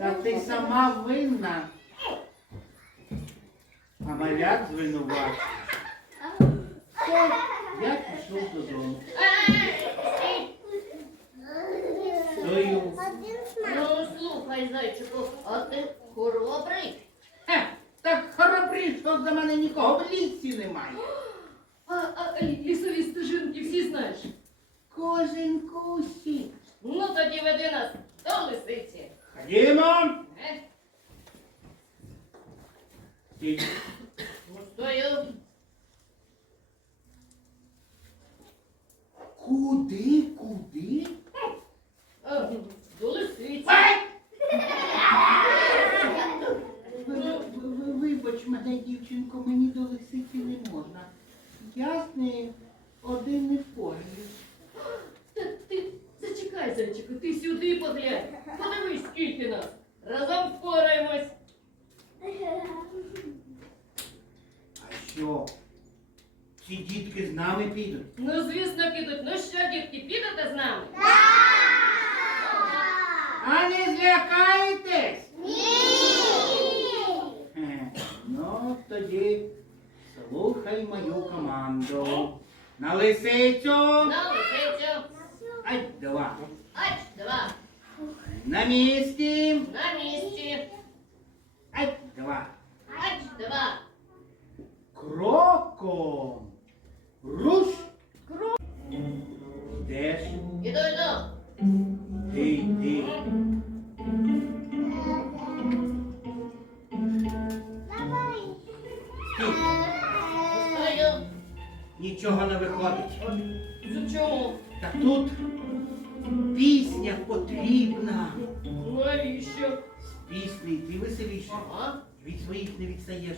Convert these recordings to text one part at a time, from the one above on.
сама винна. А маляк звинуват. Я пішов додому. Стою. Ну, слухай, зайчику, а ти хоробрий? Хе, так хоробрі, що за мене нікого в лісі немає. А, а лісові стежинки всі знаєш? Кожен кусік. Ну, тоді веди нас до лисиці. Ходімо. Е? Стій. Ну, стою. Куди, куди? До лисиці. Вибач мене, дівчинко, мені до лисиці не можна. Я з нею один не впораюсь. Та ти зачекай, зайчику, ти сюди поглянь. Подивись, скільки нас. Разом впораємось. А що? Ці дітки з нами підуть? Ну, звісно, підуть. Ну що, дітки, підете з нами? А не злякаєтесь? Хе, Ну, тоді слухай мою команду. На лисицю. На лисицю. Ай, два. Ач, два. На місці. На місці. Нічого не виходить. За чому? Та тут пісня потрібна. Навіщо? З пісні ти веселіше. Ага. Від своїх не відстаєш.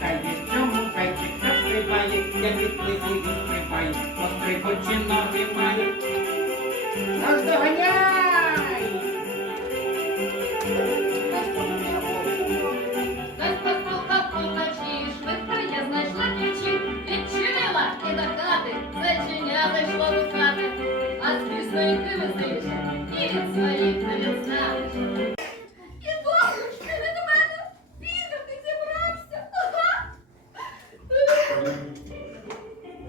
Та є чому зайчик так стрибає, як від плити відстрибає, пострибочі ноги має. Наздоганяй!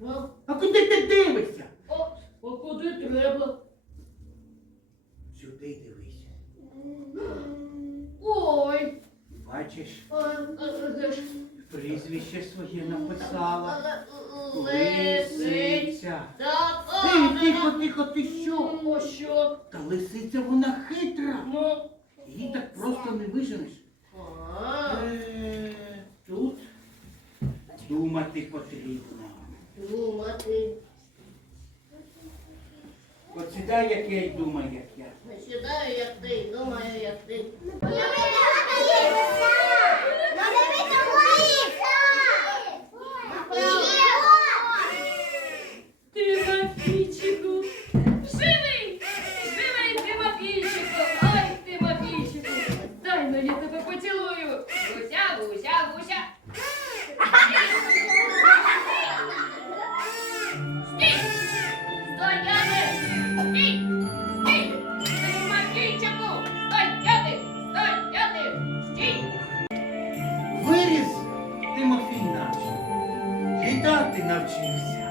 Ну, А куди ти дивишся? о, а куди треба? Сюди дивись. Ой, Бачиш, а, а, де ж? прізвище своє написала. Лисиця. Так, Ти, тихо, тихо, ти що? О, що? Та лисиця вона хитра. Ну, Її так просто не виженеш. а, Е, Тут думати потрібно. Ну, думати. От сідай, як я й думаю, як я. Не сідаю, як ти, думаю, як ти. Ти запій. читати навчився.